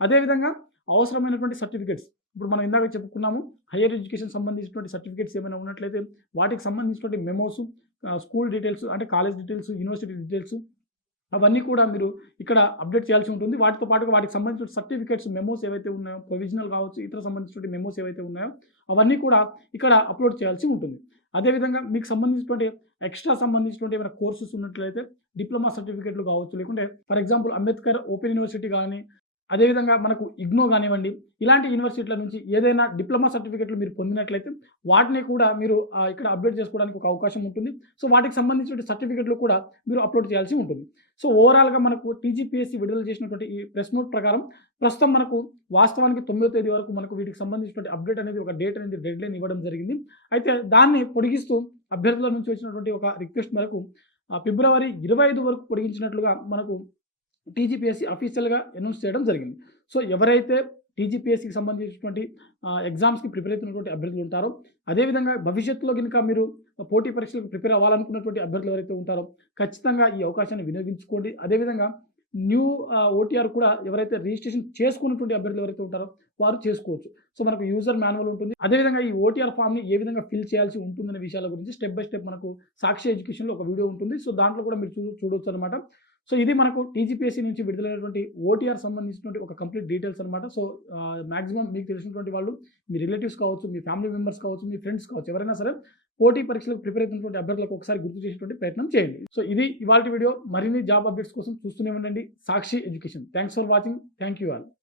అదేవిధంగా అవసరమైనటువంటి సర్టిఫికేట్స్ ఇప్పుడు మనం ఇందాక చెప్పుకున్నాము. హైయర్ ఎడ్యుకేషన్ సంబంధించినటువంటి సర్టిఫికేట్స్ ఏమైనా ఉన్నట్లయితే వాటికి సంబంధించినటువంటి మెమోస్, స్కూల్ డీటెయిల్స్ అంటే కాలేజ్ డీటెయిల్స్, యూనివర్సిటీ డీటెయిల్స్ అవన్నీ కూడా మీరు ఇక్కడ అప్డేట్ చేయాల్సి ఉంటుంది. వాటితో పాటుగా వాటికి సంబంధించిన సర్టిఫికేట్స్, మెమోస్ ఏవైతే ఉన్నాయో, ప్రొవిజనల్ కావచ్చు, ఇతర సంబంధించినటువంటి మెమోస్ ఏవైతే ఉన్నాయో, అవన్నీ కూడా ఇక్కడ అప్‌లోడ్ చేయాల్సి ఉంటుంది. అదేవిధంగా మీకు సంబంధించినటువంటి ఎక్స్‌ట్రా సంబంధించినటువంటి ఏమైనా కోర్సెస్ ఉన్నట్లయితే డిప్లొమా సర్టిఫికేట్‌లు కావచ్చు, లేకుంటే for example Ambedkar open university గాని, అదేవిధంగా మనకు ఇగ్నో గానివ్వండి, ఇలాంటి యూనివర్సిటీల నుంచి ఏదైనా డిప్లొమా సర్టిఫికేట్‌లు మీరు పొందినట్లయితే వాటిని కూడా మీరు ఇక్కడ అప్‌డేట్ చేసుకోవడానికి ఒక అవకాశం ఉంటుంది. సో, వాటికి సంబంధించిన సర్టిఫికేట్‌లు కూడా మీరు అప్‌లోడ్ చేయాల్సి ఉంటుంది. సో, ఓవరాల్‌గా మనకు టీజీపీఎస్సీ విడుదల చేసినటువంటి ఈ ప్రెస్ నోట్ ప్రకారం ప్రస్తుతం మనకు వాస్తవానికి 9వ తేదీ వరకు మనకు వీటికి సంబంధించినటువంటి అప్డేట్ అనేది ఒక డేట్ అనేది డెడ్‌లైన్ ఇవ్వడం జరిగింది. అయితే దాన్ని పొడిగిస్తూ అభ్యర్థుల నుంచి వచ్చినటువంటి ఒక రిక్వెస్ట్ మేరకు ఫిబ్రవరి 25 వరకు పొడిగించినట్లుగా మనకు టీజీపీఎస్సీ అఫీషియల్‌గా అనౌన్స్ చేయడం జరిగింది. సో, ఎవరైతే టీజీపీఎస్సీకి సంబంధించినటువంటి ఎగ్జామ్స్‌కి ప్రిపేర్ అవుతున్నటువంటి అభ్యర్థులు ఉంటారో, అదేవిధంగా భవిష్యత్తులో గనుక మీరు పోటీ పరీక్షలకు ప్రిపేర్ అవ్వాలనుకున్నటువంటి అభ్యర్థులు ఎవరైతే ఉంటారో, ఖచ్చితంగా ఈ అవకాశాన్ని వినియోగించుకోండి. అదేవిధంగా న్యూ ఓటీఆర్ కూడా ఎవరైతే రిజిస్ట్రేషన్ చేసుకున్నటువంటి అభ్యర్థులు ఎవరైతే ఉంటారో వారు చేసుకోవచ్చు. సో, మనకు యూజర్ మాన్యువల్ ఉంటుంది. అదేవిధంగా ఈ ఓటీఆర్ ఫామ్‌ని ఏ విధంగా ఫిల్ చేయాల్సి ఉంటుందనే విషయాల గురించి స్టెప్ బై స్టెప్ మనకు సాక్షి ఎడ్యుకేషన్‌లో ఒక వీడియో ఉంటుంది. సో, దాంట్లో కూడా మీరు చూడొచ్చనమాట. సో, ఇది మనకు టీజీపీఎస్సీ నుంచి విడుదలైనటువంటి ఓటీఆర్ సంబంధించినటువంటి ఒక కంప్లీట్ డీటెయిల్స్ అనమాట. సో, మాక్సిమం మీకు తెలిసినటువంటి వాళ్ళు మీ రిలేటివ్స్ కావచ్చు, మీ ఫ్యామిలీ మెంబర్స్ కావచ్చు, మీ ఫ్రెండ్స్ కావచ్చు, ఎవరైనా సరే పోటీ పరీక్షలకు ప్రిపేర్ అవుతున్నటువంటి అభ్యర్థులకు ఒకసారి గుర్తు చేసేటువంటి ప్రయత్నం చేయండి. సో, ఇది ఇవాల్టి వీడియో. మరిన్ని జాబ్ అప్డేట్స్ కోసం చూస్తూనే ఉండండి Sakshi education. Thanks for watching. Thank you all.